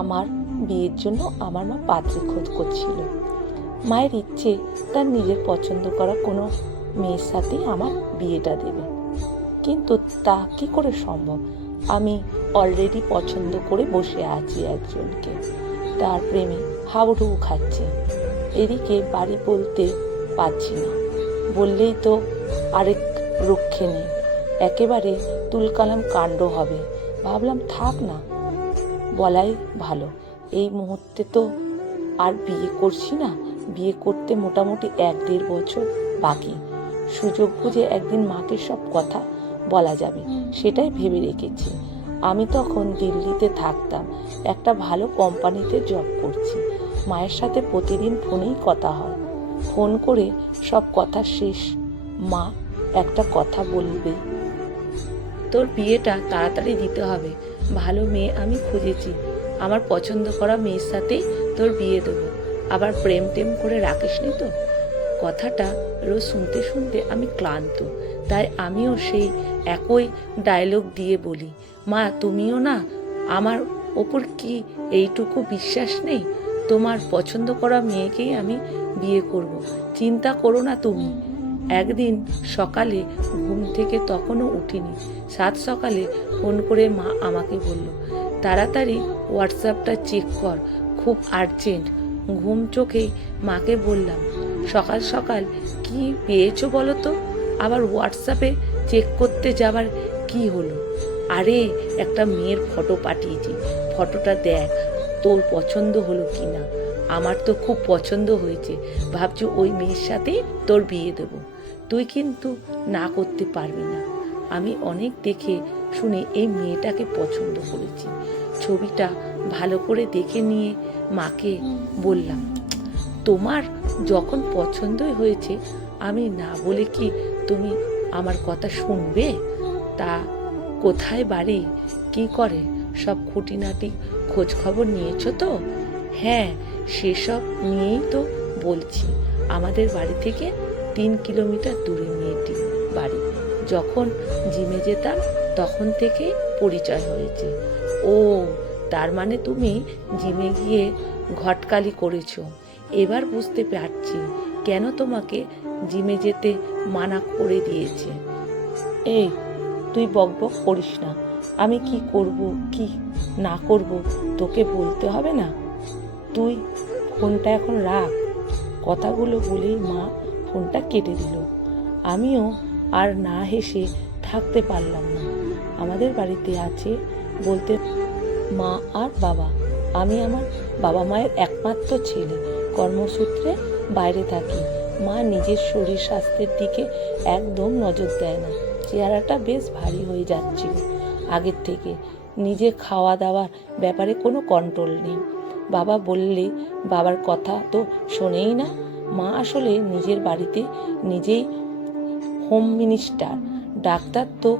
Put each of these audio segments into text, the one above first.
আমার বিয়ের জন্য আমার মা পাত্রী খোঁজ করছিল। মায়ের ইচ্ছে তার নিজের পছন্দ করা কোনো মেয়ের সাথেই আমার বিয়েটা দেবে, কিন্তু তা কি করে সম্ভব? আমি অলরেডি পছন্দ করে বসে আছি একজনকে, তার প্রেমে হাবুডুবু খাচ্ছি। এদিকে বাড়ি বলতে পারছি না, বললেই তো আরেক রক্ষে নেই, একেবারে তুলকালাম কাণ্ড হবে। ভাবলাম থাক না, বলাই ভালো। এই মুহূর্তে তো আর বিয়ে করছি না, বিয়ে করতে মোটামুটি 1-1.5 বছর বাকি। সুযোগ বুঝে একদিন মাকে সব কথা বলা যাবে, সেটাই ভেবে রেখেছি। আমি তখন দিল্লিতে থাকতাম, একটা ভালো কোম্পানিতে জব করছি। মায়ের সাথে প্রতিদিন ফোনেই কথা হয়। ফোন করে সব কথা শেষ মা একটা কথা বলবে, তোর বিয়েটা তাড়াতাড়ি দিতে হবে, ভালো মেয়ে আমি খুঁজেছি, আমার পছন্দ করা মেয়ের সাথেই তোর বিয়ে দেবো, আবার প্রেম টেম করে রাখিস নি তো। কথাটা রোজ শুনতে শুনতে আমি ক্লান্ত, তাই আমিও সেই একই ডায়লগ দিয়ে বলি, মা তুমিও না আমার ওপর কি এইটুকু বিশ্বাস নেই? তোমার পছন্দ করা মেয়েকেই আমি বিয়ে করব, চিন্তা করো না তুমি। একদিন সকালে ঘুম থেকে তখনও উঠিনি, 7 সকালে ফোন করে মা আমাকে বলল, তাড়াতাড়ি হোয়াটসঅ্যাপটা চেক কর, খুব আর্জেন্ট। ঘুম চোখেই মাকে বললাম, সকাল সকাল কি পেয়েছো বলো তো? আবার হোয়াটসঅ্যাপে চেক করতে যাবার কি হলো? আরে একটা মেয়ের ফটো পাঠিয়েছি, ফটোটা দেখ, তোর পছন্দ হলো কি না। আমার তো খুব পছন্দ হয়েছে, ভাবছি ওই মেয়ের সাথে তোর বিয়ে দেবো, তুই কিন্তু না করতে পারবি না। আমি অনেক দেখে শুনে এই মেয়েটাকে পছন্দ করেছি। ছবিটা ভালো করে দেখে নিয়ে মাকে বললাম, তোমার যখন পছন্দই হয়েছে, আমি না বলে কি তুমি আমার কথা শুনবে? তা কোথায় বাড়ি, কি করে, সব খুঁটিনাটি খোঁজ খবর নিয়েছো তো? হ্যাঁ, সেসব নিয়েই তো বলছি। আমাদের বাড়ি থেকে 3 কিলোমিটার দূরে মেয়েটি বাড়ি। যখন জিমে যেতাম তখন থেকে পরিচয় হয়েছে। ও, তার মানে তুমি জিমে গিয়ে ঘটকালি করেছো। এবার বুঝতে পারছি কেন তোমাকে জিমে যেতে মানা করে দিয়েছে। এই, তুই বকবক করিস না, আমি কি করব কি না করব তোকে বলতে হবে না? তুই ফোনটা এখন রাখ। কথাগুলো বলেই মা ফোনটা কেটে দিল। আমিও আর না হেসে থাকতে পারলাম না। আমাদের বাড়িতে আছে বলতে মা আর বাবা। আমি আমার বাবা মায়ের একমাত্র ছেলে, কর্মসূত্রে বাইরে থাকি। মা নিজের শরীর স্বাস্থ্যের দিকে একদম নজর দেয় না। চেহারাটা বেশ ভারী হয়ে যাচ্ছিল আগের থেকে। নিজে খাওয়া দাওয়ার ব্যাপারে কোনো কন্ট্রোল নেই। বাবা বললে বাবার কথা তো শোনেই না। মা আসলে নিজের বাড়িতে নিজেই হোম মিনিস্টার। ডাক্তার তো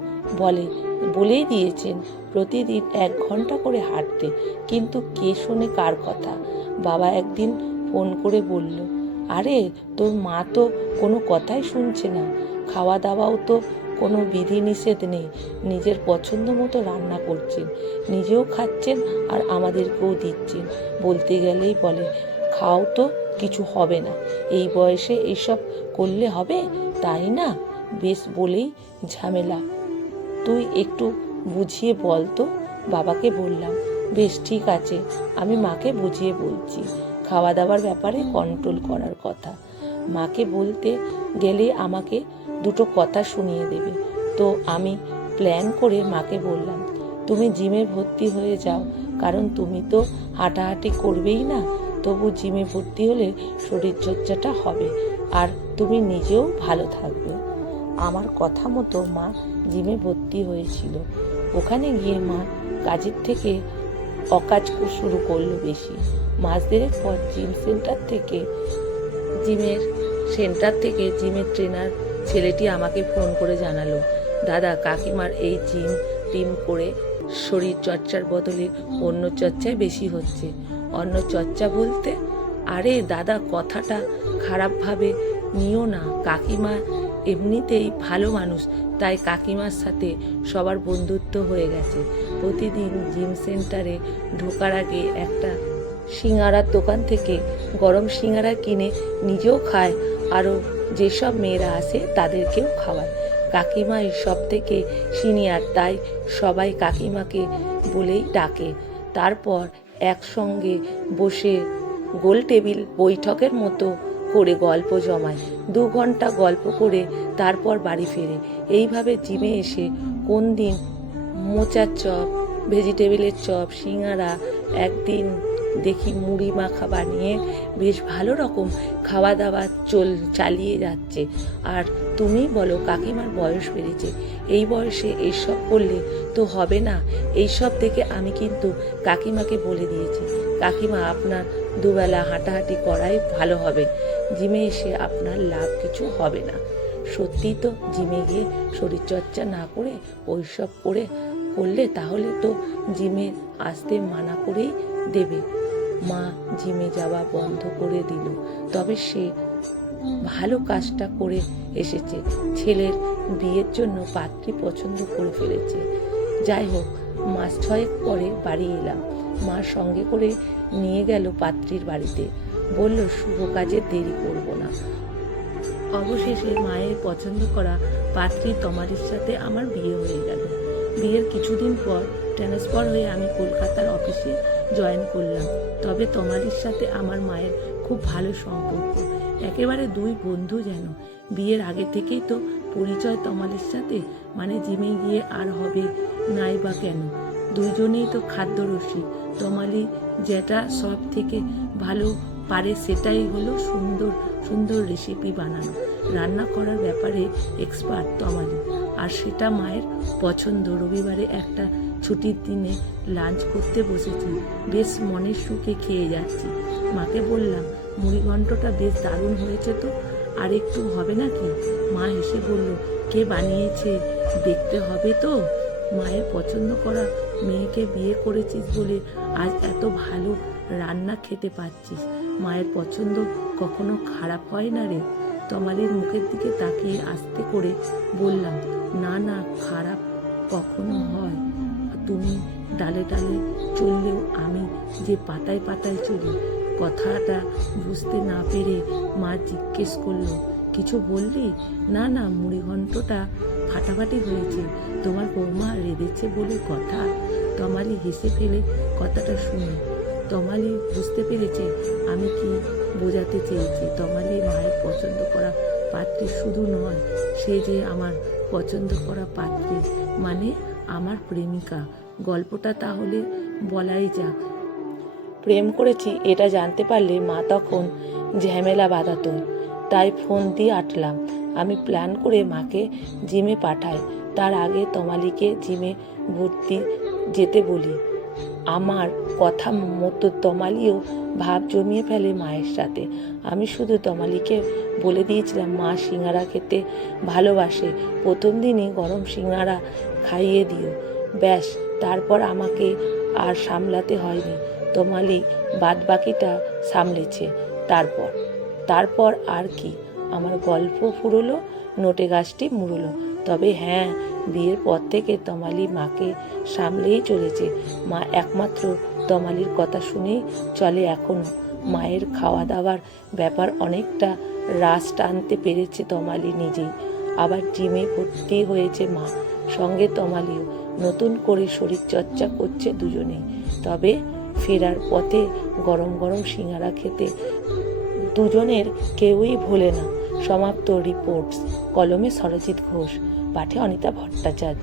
বলেই দিয়েছেন প্রতিদিন 1 ঘন্টা করে হাঁটতে, কিন্তু কে শোনে কার কথা? বাবা একদিন ফোন করে বলল, আরে তোর মা তো কোনো কথাই শুনছে না, খাওয়া দাওয়াও তো কোনো বিধিনিষেধ নেই, নিজের পছন্দ মতো রান্না করছেন, নিজেও খাচ্ছেন আর আমাদেরকেও দিচ্ছেন। বলতে গেলেই বলে, খাও তো, কিছু হবে না, এই বয়সে এইসব করলে হবে, তাই না? বেশ বলেই ঝামেলা, তুই একটু বুঝিয়ে বল তো। বাবাকে বললাম, বেশ ঠিক আছে, আমি মাকে বুঝিয়ে বলছি খাওয়া দাওয়ার ব্যাপারে কন্ট্রোল করার কথা। মাকে বলতে গেলে আমাকে 2টো কথা শুনিয়ে দেবে। তো আমি প্ল্যান করে মাকে বললাম, তুমি জিমে ভর্তি হয়ে যাও, কারণ তুমি তো হাঁটাহাঁটি করবেই না, তবু জিমে ভর্তি হলে শরীরচর্চাটা হবে আর তুমি নিজেও ভালো থাকবে। আমার কথা মতো মা জিমে ভর্তি হয়েছিল। ওখানে গিয়ে মা কাজের থেকে অকাজ শুরু করলো বেশি। মাস দেড়েক পর জিমের জিমের ট্রেনার ছেলেটি আমাকে ফোন করে জানালো, দাদা কাকিমার এই জিম টিম করে শরীর চর্চার বদলে অন্য চর্চায় বেশি হচ্ছে। অন্য চর্চা বলতে? আরে দাদা, কথাটা খারাপভাবে নিও না, কাকিমা এমনিতেই ভালো মানুষ, তাই কাকিমার সাথে সবার বন্ধুত্ব হয়ে গেছে। প্রতিদিন জিম সেন্টারে ঢোকার আগে একটা সিঙ্গারার দোকান থেকে গরম সিঙ্গারা কিনে নিজেও খায়, আরও যেসব মেয়েরা আসে তাদেরকেও খাওয়ায়। কাকিমাই সব থেকে সিনিয়র, তাই সবাই কাকিমাকে বলেই ডাকে। তারপর একসঙ্গে বসে গোল টেবিল বৈঠকের মতো করে গল্প জমায়। 2 ঘন্টা গল্প করে তারপর বাড়ি ফেরে। এইভাবে জিমে এসে কোন দিন মোচার চপ, ভেজিটেবিলের চপ, সিঙ্গারা, একদিন দেখি মুড়ি মাখা বানিয়ে বেশ ভালো রকম খাওয়া দাওয়া চালিয়ে যাচ্ছে। আর তুমি বলো, কাকিমার বয়স বেড়েছে, এই বয়সে এইসব করলে তো হবে না। এইসব থেকে আমি কিন্তু কাকিমাকে বলে দিয়েছি, কাকিমা আপনার দুবেলা হাঁটাহাঁটি করাই ভালো হবে, জিমে এসে আপনার লাভ কিছু হবে না। সত্যি তো, জিমে গিয়ে শরীরচর্চা না করে ওইসব করলে তাহলে তো জিমে আসতে মানা করেই দেবে। মা জিমে যাওয়া বন্ধ করে দিল, তবে সে ভালো কাজটা করে এসেছে। ছেলের বিয়ের জন্য পাত্রী পছন্দ করে ফেলেছে। যাই হোক, মাস 6 পরে বাড়ি এলাম। মা সঙ্গে করে নিয়ে গেল পাত্রীর বাড়িতে, বলল শুভ কাজে দেরি করব না। অবশেষে মায়ের পছন্দ করা পাত্রী তমালির সাথে আমার বিয়ে হয়ে গেল। বিয়ের কিছুদিন পর ট্রান্সফার হয়ে আমি কলকাতার অফিসে জয়েন করলাম। তবে তমালির সাথে আমার মায়ের খুব ভালো সম্পর্ক, একেবারে 2 বন্ধু যেন। বিয়ের আগে থেকেই তো পরিচয় তমালির সাথে, মানে জিমে গিয়ে আর হবে নাই বা কেন। দুইজনেই তো খাদ্যরসিক। তমালি যেটা সব থেকে ভালো পারে সেটাই হলো সুন্দর সুন্দর রেসিপি বানানো। রান্না করার ব্যাপারে এক্সপার্ট তমালি, আর সেটা মায়ের পছন্দ। রবিবারে একটা ছুটির দিনে লাঞ্চ করতে বসেছি, বেশ মনের সুখে খেয়ে যাচ্ছি। মাকে বললাম, মুড়ি ঘন্টটা বেশ দারুণ হয়েছে তো, আর একটু হবে নাকি? মা হেসে বলল, কে বানিয়েছে দেখতে হবে তো। মায়ের পছন্দ করা মেয়েকে বিয়ে করেছিস বলে আজ এত ভালো রান্না খেতে পাচ্ছিস। মায়ের পছন্দ কখনো খারাপ হয় না রে। তমালির মুখের দিকে তাকিয়ে আস্তে করে বললাম, না না, খারাপ কখনো হয়? তুমি ডালে ডালে চললেও আমি যে পাতায় পাতায় চলি। কথাটা বুঝতে না পেরে মা জিজ্ঞেস করলো, কিছু বললি? না না, মুড়ি ঘন্টটা ফাটাফাটি হয়েছে, তোমার বৌমা রেঁধেছে বলে কথা। তমালি হেসে ফেলে কথাটা শুনে। তমালি বুঝতে পেরেছে আমি কি বোঝাতে চেয়েছি। তমালি মায়ের পছন্দ করা পাত্রী শুধু নয়, সে যে আমার পছন্দ করা পাত্রী, মানে আমার প্রেমিকা। গল্পটা তাহলে বলাই যাক। প্রেম করেছি এটা জানতে পারলে মা তখন ঝামেলা বাঁধাতো, তাই ফোন দিয়ে আটলাম। আমি প্ল্যান করে মাকে জিমে পাঠাই। তার আগে তমালিকে জিমে ভর্তি যেতে বলি। আমার কথা মতো তমালিও ভাব জমিয়ে ফেলে মায়ের সাথে। আমি শুধু তমালিকে বলে দিয়েছিলাম মা সিঙ্গারা খেতে ভালোবাসে, প্রথম দিনই গরম সিঙ্গারা খাইয়ে দিও, ব্যাস। তারপর আমাকে আর সামলাতে হয়নি। তমালি বাদবাকিটা সামলেছে। তারপর আর কি, আমার গল্প ফুরলো, নোটে গাছটি মুড়লো। তবে হ্যাঁ, বিয়ের পর থেকে তমালি মাকে সামলেই চলেছে। মা একমাত্র তমালির কথা শুনেই চলে এখনো। মায়ের খাওয়া দাওয়ার ব্যাপার অনেকটা রাশ টানতে পেরেছে তমালি নিজেই। আবার জিমে ভর্তি হয়েছে মা, সঙ্গে তমালিও। নতুন করে শরীরচর্চা করছে দুজনেই। তবে ফেরার পথে গরম গরম সিঙ্গারা খেতে দুজনের কেউই ভোলে না। সমাপ্ত রিপোর্টস। কলমে সরজিৎ ঘোষ, পাঠে অনিতা ভট্টাচার্য।